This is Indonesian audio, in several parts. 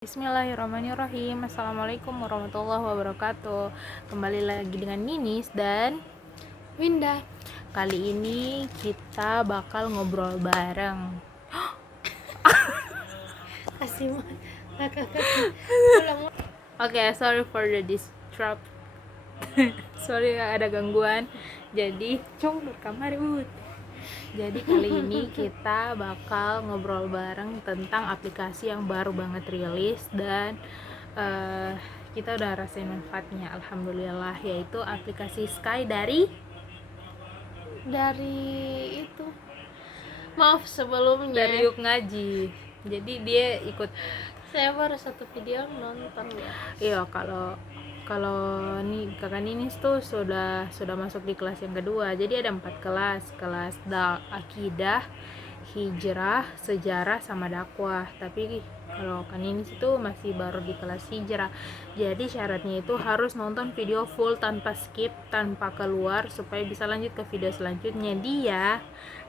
Bismillahirrahmanirrahim. Assalamualaikum warahmatullahi wabarakatuh. Kembali lagi dengan Ninis dan Winda. kali ini kita bakal ngobrol bareng. Kasih ulang. Oke, sorry for the disrupt. Sorry ada gangguan. Jadi, kamar. Jadi kali ini kita bakal ngobrol bareng tentang aplikasi yang baru banget rilis dan kita udah rasain manfaatnya, alhamdulillah, yaitu aplikasi Sky dari itu. Maaf sebelumnya. Yuk Ngaji. Jadi dia ikut. Saya baru satu video nonton ya. Iya, kalau nih kakak Ninis tuh sudah masuk di kelas yang kedua. Jadi ada 4 kelas akidah, hijrah, sejarah, sama dakwah. Tapi kalau Kak Ninis itu masih baru di kelas hijrah. Jadi syaratnya itu harus nonton video full tanpa skip, tanpa keluar, supaya bisa lanjut ke video selanjutnya.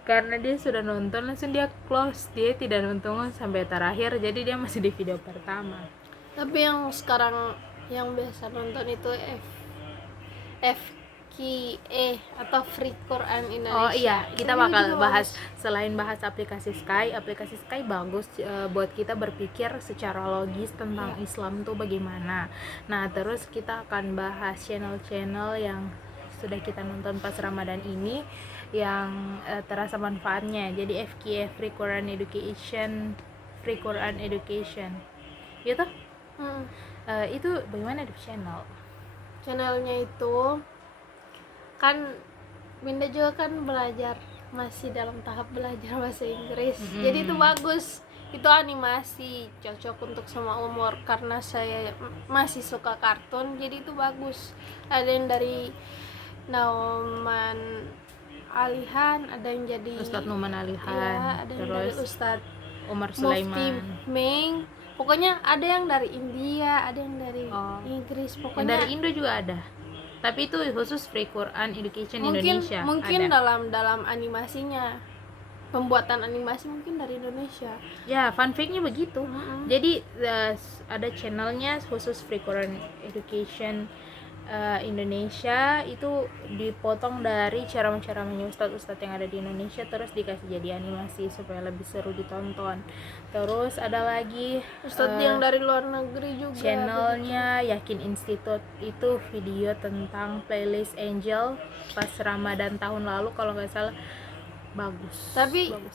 Karena dia sudah nonton langsung dia close, dia tidak nonton sampai terakhir, jadi dia masih di video pertama. Tapi yang sekarang yang biasa nonton itu FQE atau Free Quran Indonesia. Oh iya, kita bakal bahas selain bahas aplikasi Sky bagus buat kita berpikir secara logis tentang Islam tuh bagaimana. Nah, terus kita akan bahas channel-channel yang sudah kita nonton pas Ramadan ini yang terasa manfaatnya. Jadi FQE, Free Quran Education gitu. Itu bagaimana di channelnya itu kan Winda juga kan masih dalam tahap belajar bahasa Inggris. Jadi itu bagus, itu animasi cocok untuk semua umur karena saya masih suka kartun, jadi itu bagus. Ada yang dari Nauman Alihan, ada yang jadi Ustadz Numan Alihan, ya, ada yang dari Ustadz Umar Sulaiman, Meng. Pokoknya ada yang dari India, ada yang dari Inggris, pokoknya dari Indo juga ada. Tapi itu khusus Free Quran Education Indonesia. Mungkin dalam animasinya, pembuatan animasi mungkin dari Indonesia. Ya, fun fact-nya begitu. Jadi ada channelnya khusus Free Quran Education Indonesia, itu dipotong dari ceramah-ceramahnya ustadz-ustadz yang ada di Indonesia, terus dikasih jadi animasi supaya lebih seru ditonton. Terus ada lagi ustadz yang dari luar negeri juga. Channelnya Yakin Institute, itu video tentang playlist Angel pas Ramadan tahun lalu kalau nggak salah. Bagus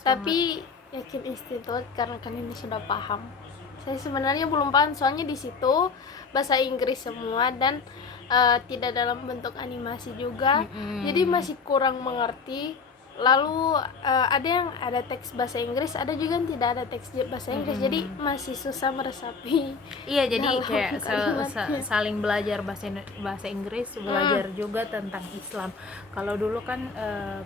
tapi Yakin Institute karena kan ini sudah paham. Saya sebenarnya belum paham, soalnya di situ bahasa Inggris semua dan tidak dalam bentuk animasi juga. Jadi masih kurang mengerti. Lalu ada teks bahasa Inggris, ada juga yang tidak ada teks bahasa Inggris. Jadi masih susah meresapi. Iya, jadi kayak saling belajar bahasa Inggris, belajar juga tentang Islam. Kalau dulu kan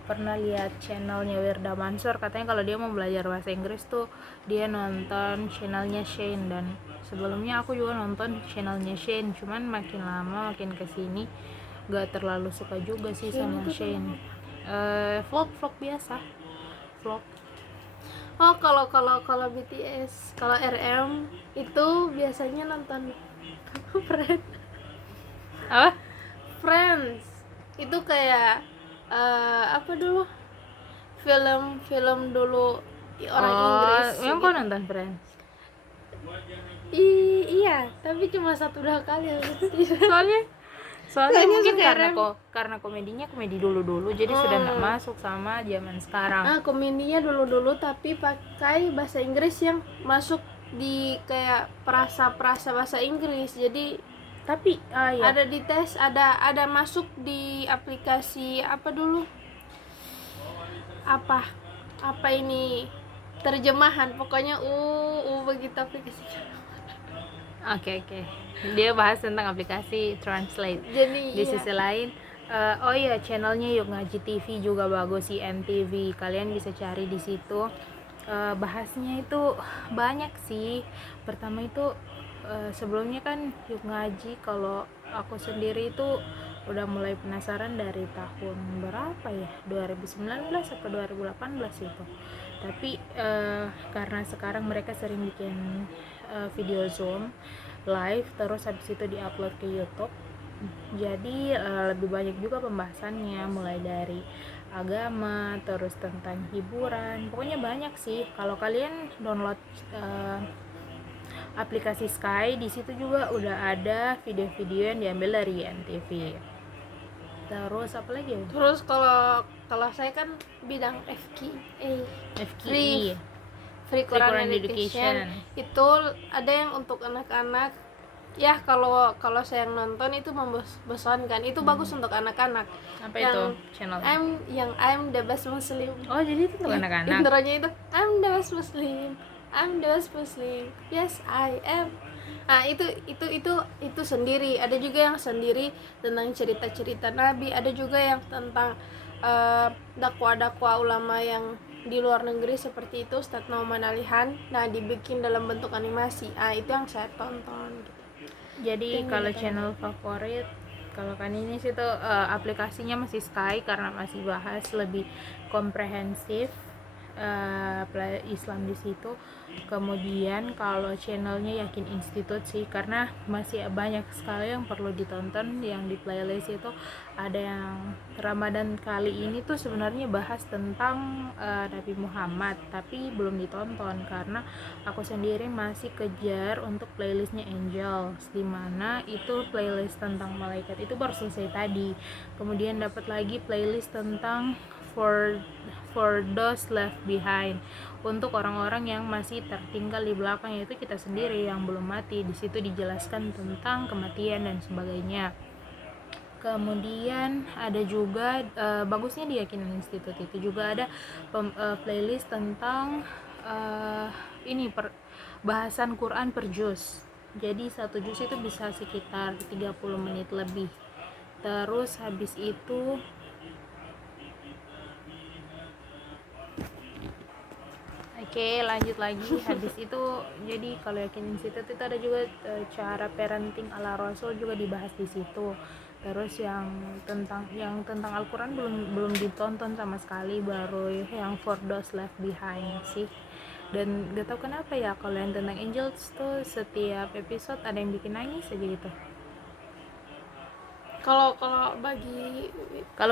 pernah lihat channelnya Wirda Mansur, katanya kalau dia mau belajar bahasa Inggris tuh dia nonton channelnya Shane, dan sebelumnya aku juga nonton channelnya Shane, cuman makin lama makin kesini gak terlalu suka juga sih sama Shane. Vlog biasa, vlog. Oh, kalau BTS, kalau RM itu biasanya nonton Friends. Apa? Friends itu kayak apa dulu? Film dulu orang Inggris. Yang kau nonton Friends? Iya, tapi cuma 1-2 kali. Soalnya mungkin karena komedinya komedi dulu jadi sudah nggak masuk sama zaman sekarang. Komedinya dulu tapi pakai bahasa Inggris yang masuk di kayak perasa bahasa Inggris. Jadi tapi ya. ada di tes, ada masuk di aplikasi apa dulu? Apa ini terjemahan, pokoknya begitu aplikasinya. Oke. Dia bahas tentang aplikasi Translate. Jadi di sisi lain, channelnya Yuk Ngaji TV juga bagus sih, MTV. Kalian bisa cari di situ. Bahasnya itu banyak sih. Pertama itu sebelumnya kan Yuk Ngaji, kalau aku sendiri itu udah mulai penasaran dari tahun berapa ya, 2019 atau 2018 itu. Tapi karena sekarang mereka sering bikin video Zoom live, terus habis itu diupload ke YouTube. Jadi lebih banyak juga pembahasannya, mulai dari agama, terus tentang hiburan, pokoknya banyak sih. Kalau kalian download aplikasi Sky, di situ juga udah ada video-video yang diambil dari NTV. Terus apa lagi ya? Terus kalau saya kan bidang FKI, Free Quran Education. Itu ada yang untuk anak-anak. Ya kalau saya yang nonton itu membosankan. Itu bagus untuk anak-anak. Apa yang itu channel? I'm the best Muslim. Oh, jadi itu untuk anak-anak. Intronya itu I'm the best Muslim. I'm the best Muslim. Yes, I am. Nah, itu sendiri. Ada juga yang sendiri tentang cerita-cerita Nabi, ada juga yang tentang dakwah-dakwah ulama yang di luar negeri seperti itu, Ustadz Nauman Alihan. Nah, dibikin dalam bentuk animasi. Ah, itu yang saya tonton gitu. Jadi kalau channel favorit, kalau kan ini sih tuh aplikasinya masih Sky karena masih bahas lebih komprehensif Islam di situ. Kemudian kalau channelnya Yakin Institute sih, karena masih banyak sekali yang perlu ditonton. Yang di playlist itu ada yang Ramadan kali ini tuh sebenarnya bahas tentang Nabi Muhammad, tapi belum ditonton karena aku sendiri masih kejar untuk playlistnya Angels, dimana itu playlist tentang malaikat itu baru selesai tadi. Kemudian dapat lagi playlist tentang for those left behind, untuk orang-orang yang masih tertinggal di belakang, yaitu kita sendiri yang belum mati. Di situ dijelaskan tentang kematian dan sebagainya. Kemudian ada juga bagusnya di Yakin Institute itu juga ada playlist tentang bahasan Quran per juz. Jadi satu juz itu bisa sekitar 30 menit lebih. Terus habis itu Oke, lanjut lagi. Habis itu jadi kalau Yakin Institute itu ada juga cara parenting ala Rasul juga dibahas di situ. Terus yang tentang Al-Quran belum ditonton sama sekali, baru yang For Those Left Behind sih. Dan gak tau kenapa ya kalau yang tentang Angels tuh setiap episode ada yang bikin nangis aja gitu. Kalau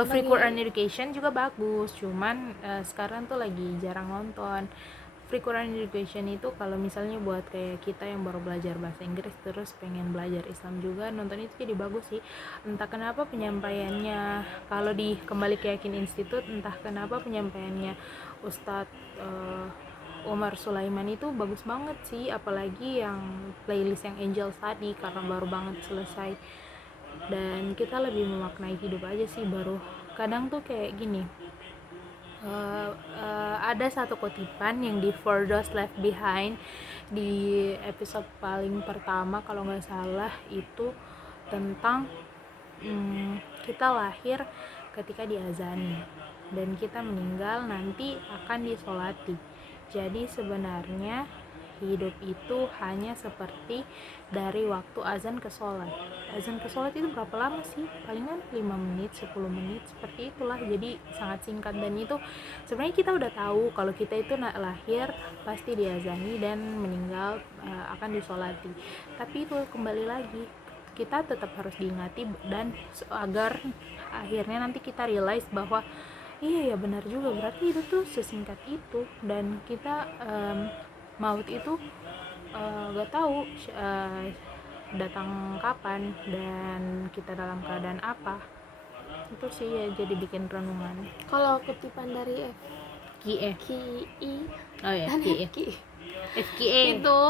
Free Quran Education juga bagus, cuman sekarang tuh lagi jarang nonton. Free Quran Education itu kalau misalnya buat kayak kita yang baru belajar bahasa Inggris terus pengen belajar Islam juga, nonton itu jadi bagus sih. Entah kenapa penyampaiannya, kalau kembali ke Yakin Institute, entah kenapa penyampaiannya Ustadz Umar Sulaiman itu bagus banget sih, apalagi yang playlist yang Angels tadi karena baru banget selesai. Dan kita lebih memaknai hidup aja sih. Baru kadang tuh kayak gini, ada satu kutipan yang di For Those Left Behind di episode paling pertama kalau nggak salah, itu tentang kita lahir ketika diazani dan kita meninggal nanti akan disolati. Jadi sebenarnya hidup itu hanya seperti dari waktu azan ke sholat. Azan ke sholat itu berapa lama sih? Palingan 5 menit, 10 menit, seperti itulah. Jadi sangat singkat, dan itu sebenarnya kita udah tahu kalau kita itu lahir pasti diazani dan meninggal akan disolati. Tapi itu kembali lagi, kita tetap harus diingati dan agar akhirnya nanti kita realize bahwa iya ya benar juga, berarti itu tuh sesingkat itu, dan kita maut itu gak tahu datang kapan dan kita dalam keadaan apa. Itu sih ya, jadi bikin renungan. Kalau kutipan dari FKI oh ya, FKA itu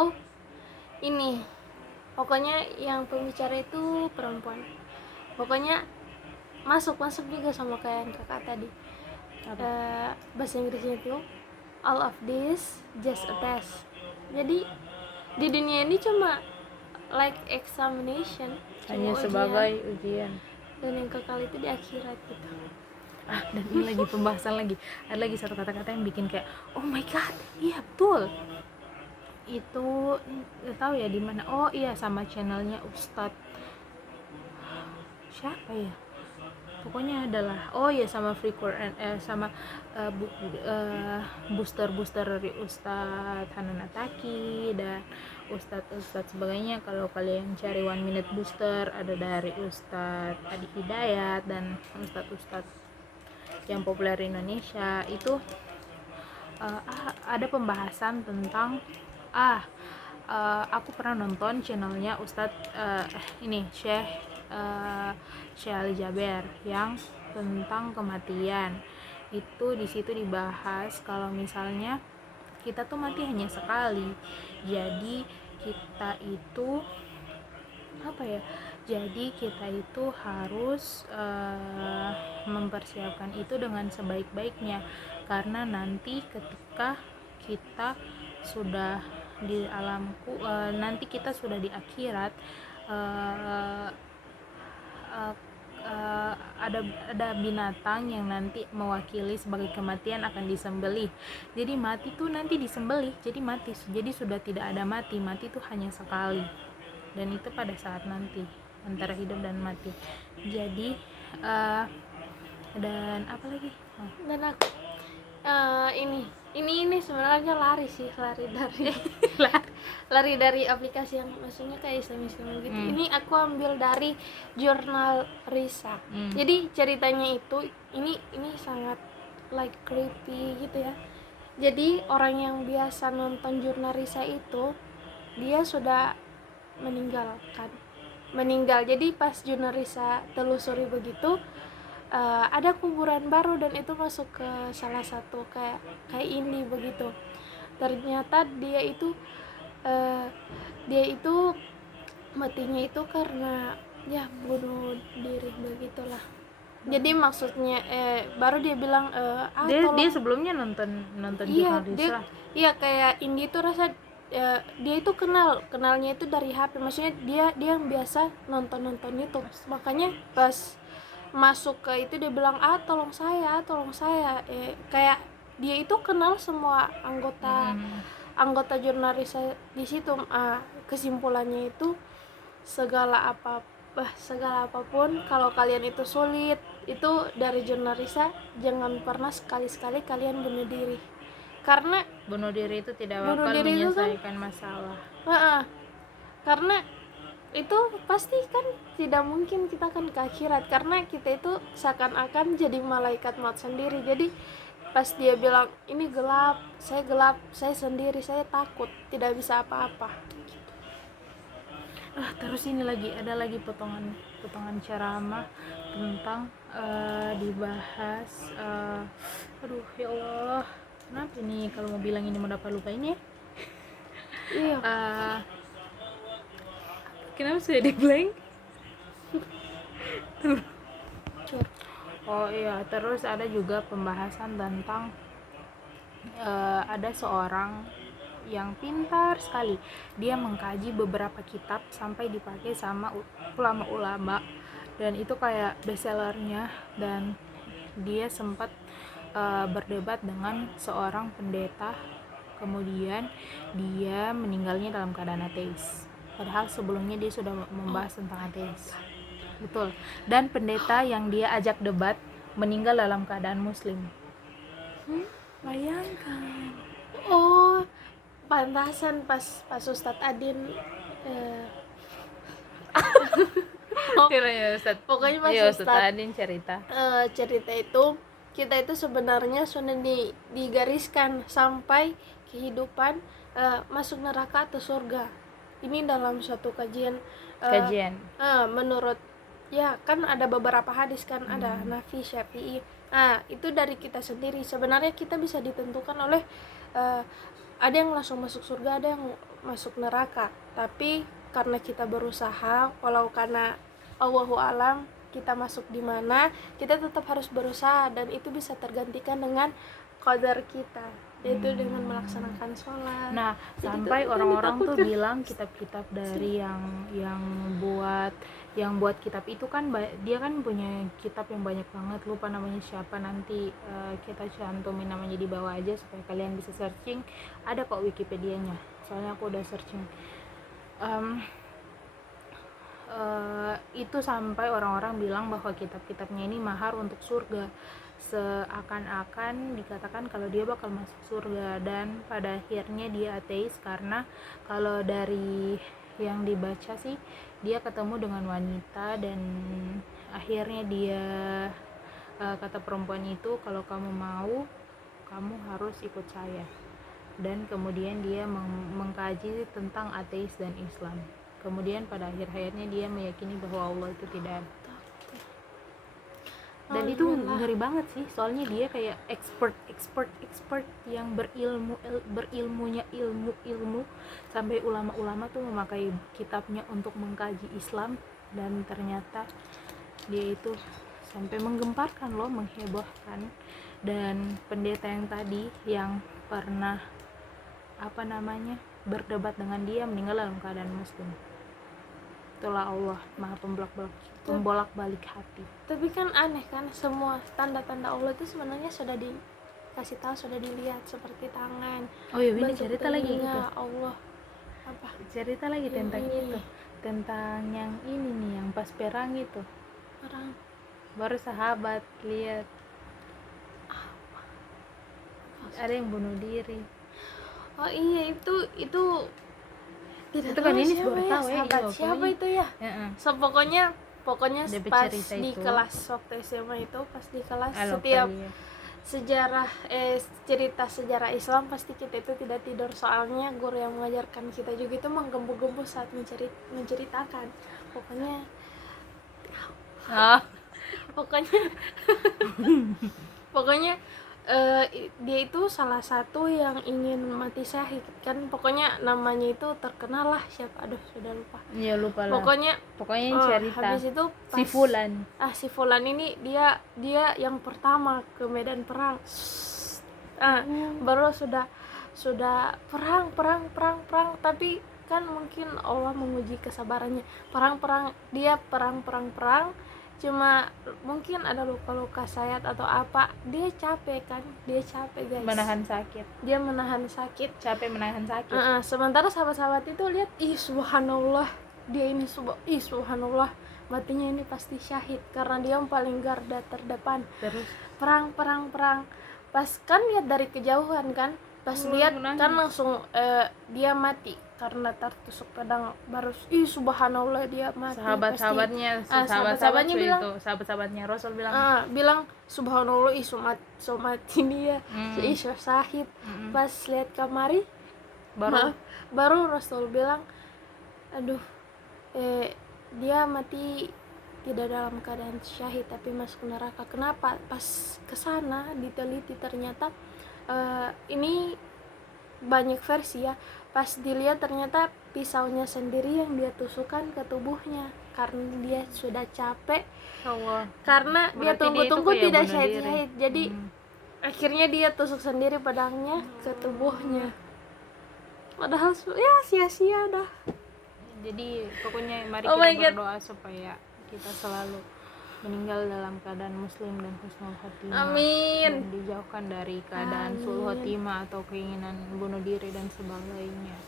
ini pokoknya yang pembicara itu perempuan, pokoknya masuk juga sama kayak yang kakak tadi. Bahasa Inggrisnya itu all of this just a test. Jadi di dunia ini cuma like examination, hanya sebagai ujian, dan yang kekal itu di akhirat gitu. Dan ini lagi pembahasan lagi, ada lagi satu kata-kata yang bikin kayak oh my god, iya betul. Itu gak tahu ya di mana. Oh iya, sama channelnya Ustadz siapa ya, pokoknya adalah oh ya sama free Quran sama booster dari Ustadz Hanan Ataki dan Ustadz sebagainya. Kalau kalian cari 1 minute booster ada dari Ustadz Adi Hidayat dan Ustadz yang populer di Indonesia itu ada pembahasan tentang aku pernah nonton channelnya Ustadz Syekh Ali Jaber yang tentang kematian. Itu di situ dibahas kalau misalnya kita tuh mati hanya sekali, jadi kita itu jadi kita itu harus mempersiapkan itu dengan sebaik-baiknya, karena nanti ketika kita sudah di nanti kita sudah di akhirat, ada binatang yang nanti mewakili sebagai kematian akan disembelih. Jadi mati tuh nanti disembelih, jadi mati, jadi sudah tidak ada mati tuh hanya sekali, dan itu pada saat nanti antara hidup dan mati. Jadi dan apa lagi? Dan aku ini sebenarnya lari dari lari dari aplikasi yang maksudnya kayak Islam gitu. Ini aku ambil dari jurnal Risa. Jadi ceritanya itu ini sangat like creepy gitu ya. Jadi orang yang biasa nonton jurnal Risa itu dia sudah meninggal. Jadi pas jurnal Risa telusuri begitu, ada kuburan baru dan itu masuk ke salah satu kayak ini begitu. Ternyata dia itu matinya itu karena ya bunuh diri begitulah. Jadi maksudnya baru dia bilang dia sebelumnya nonton jurnal Risa. Iya kayak Indi tuh rasa dia itu kenalnya itu dari HP, maksudnya dia yang biasa nonton itu, makanya pas masuk ke itu dia bilang tolong saya kayak dia itu kenal semua anggota jurnalis di situ. Kesimpulannya itu segala apapun kalau kalian itu sulit itu dari jurnalisa, jangan pernah sekali-sekali kalian bunuh diri, karena bunuh diri itu tidak bakal menyelesaikan masalah. Karena itu pasti kan tidak mungkin kita akan ke akhirat, karena kita itu seakan-akan jadi malaikat maut sendiri. Jadi pas dia bilang ini gelap, saya sendiri, saya takut, tidak bisa apa-apa. Terus ini ada lagi potongan ceramah tentang dibahas aduh ya Allah, kenapa ini kalau mau bilang ini mau dapat lupa ini ya? Iya. Kenapa sudah di blank? Oh iya, terus ada juga pembahasan tentang ada seorang yang pintar sekali, dia mengkaji beberapa kitab sampai dipakai sama ulama-ulama, dan itu kayak bestsellernya, dan dia sempat berdebat dengan seorang pendeta, kemudian dia meninggalnya dalam keadaan ateis, padahal sebelumnya dia sudah membahas tentang ateis. Betul. Dan pendeta yang dia ajak debat meninggal dalam keadaan muslim. Bayangkan. Oh, pantasan pas Ustadz Adin pokoknya pas Ustadz Adin cerita itu kita itu sebenarnya sudah digariskan sampai kehidupan masuk neraka atau surga. Ini dalam suatu kajian menurut ya kan ada beberapa hadis kan, ada Hanafi, Syafi'i. Itu dari kita sendiri. Sebenarnya kita bisa ditentukan oleh ada yang langsung masuk surga, ada yang masuk neraka. Tapi karena kita berusaha, walau karena Allahu alam kita masuk di mana, kita tetap harus berusaha, dan itu bisa tergantikan dengan qadar kita, yaitu dengan melaksanakan sholat. Nah, sampai orang-orang tuh bilang kitab-kitab dari yang buat kitab itu kan dia kan punya kitab yang banyak banget, lupa namanya siapa, nanti kita cantumin namanya di bawah aja supaya kalian bisa searching, ada kok Wikipedianya, soalnya aku udah searching. Itu sampai orang-orang bilang bahwa kitab-kitabnya ini mahar untuk surga, seakan-akan dikatakan kalau dia bakal masuk surga. Dan pada akhirnya dia ateis karena kalau dari yang dibaca sih dia ketemu dengan wanita dan akhirnya dia kata perempuan itu, kalau kamu mau kamu harus ikut saya. Dan kemudian dia mengkaji tentang ateis dan Islam. Kemudian pada akhir hayatnya dia meyakini bahwa Allah itu tidak ada. Dan itu ngeri banget sih, soalnya dia kayak expert yang berilmunya ilmu sampai ulama-ulama tuh memakai kitabnya untuk mengkaji Islam. Dan ternyata dia itu sampai menggemparkan loh, menghebohkan. Dan pendeta yang tadi yang pernah berdebat dengan dia meninggal dalam keadaan muslim. Itulah Allah maha pembolak-balik hati. Tapi kan aneh kan, semua tanda-tanda Allah itu sebenarnya sudah dikasih tahu, sudah dilihat, seperti tangan. Oh iya, ini cerita lagi gitu. Allah apa? Cerita lagi tentang itu, tentang yang ini nih, yang pas perang itu. Perang. Baru sahabat lihat ada yang bunuh diri. Oh iya, itu tidak itu kan tahu ini siapa ya, sahabat iya, siapa itu ya. So pokoknya pas di itu. kelas waktu SMA itu, pas di kelas Setiap cerita sejarah Islam pasti kita itu tidak tidur, soalnya guru yang mengajarkan kita juga itu menggembu-gembu saat menceritakan. Pokoknya dia itu salah satu yang ingin mati syahid kan, pokoknya namanya itu terkenal lah, siapa, aduh sudah lupa. Iya, lupa lah. Pokoknya cerita. Habis itu si Fulan ini dia yang pertama ke medan perang. Baru sudah perang, tapi kan mungkin Allah menguji kesabarannya. Dia perang, cuma mungkin ada luka-luka sayat atau apa, dia capek guys, dia menahan sakit. Sementara sahabat-sahabat itu lihat, subhanallah, dia ini subhanallah, matinya ini pasti syahid karena dia yang paling garda terdepan. Terus perang, pas kan lihat dari kejauhan kan, pas lihat kan langsung dia mati karena tertusuk pedang. Baru subhanallah, dia mati. Sahabat-sahabatnya bilang, sahabat-sahabatnya Rasul bilang subhanallah, mati dia, syahid. Pas lihat kamari baru Rasul bilang, aduh, dia mati tidak dalam keadaan syahid tapi masuk neraka. Kenapa? Pas kesana diteliti ternyata ini banyak versi ya. Pas dilihat ternyata pisaunya sendiri yang dia tusukkan ke tubuhnya karena dia sudah capek. Karena dia tunggu-tunggu tidak syahid. Jadi akhirnya dia tusuk sendiri pedangnya ke tubuhnya. Padahal ya sia-sia dah. Jadi pokoknya mari kita berdoa supaya kita selalu meninggal dalam keadaan muslim dan husnul khotimah. Amin. Dan dijauhkan dari keadaan su'ul khotimah atau keinginan bunuh diri dan sebagainya.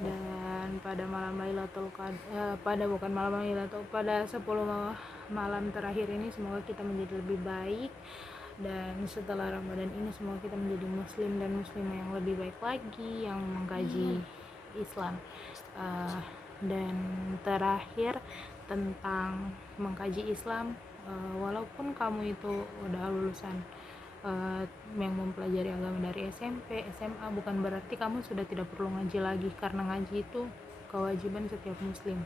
Dan pada malam Lailatul Qadar, pada 10 malam terakhir ini semoga kita menjadi lebih baik, dan setelah Ramadan ini semoga kita menjadi muslim dan muslimah yang lebih baik lagi, yang mengkaji Islam. Dan terakhir tentang mengkaji Islam, walaupun kamu itu udah lulusan yang mempelajari agama dari SMP, SMA, bukan berarti kamu sudah tidak perlu ngaji lagi, karena ngaji itu kewajiban setiap muslim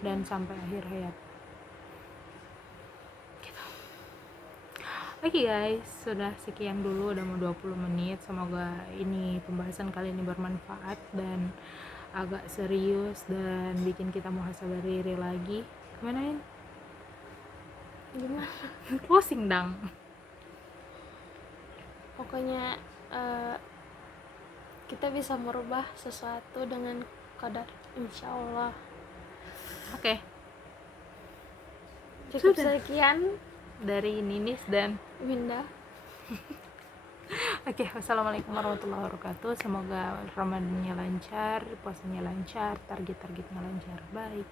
dan sampai akhir hayat. Gitu. Oke guys, sudah sekian dulu, udah mau 20 menit. Semoga ini pembahasan kali ini bermanfaat dan agak serius dan bikin kita muhasabah diri lagi. Gimana? Closing dong. Pokoknya kita bisa merubah sesuatu dengan qadar, insyaallah. Oke. Cukup sekian dari Ninis dan Winda. Oke, wassalamualaikum warahmatullahi wabarakatuh. Semoga Ramadannya lancar, puasanya lancar, target-targetnya lancar. Bye.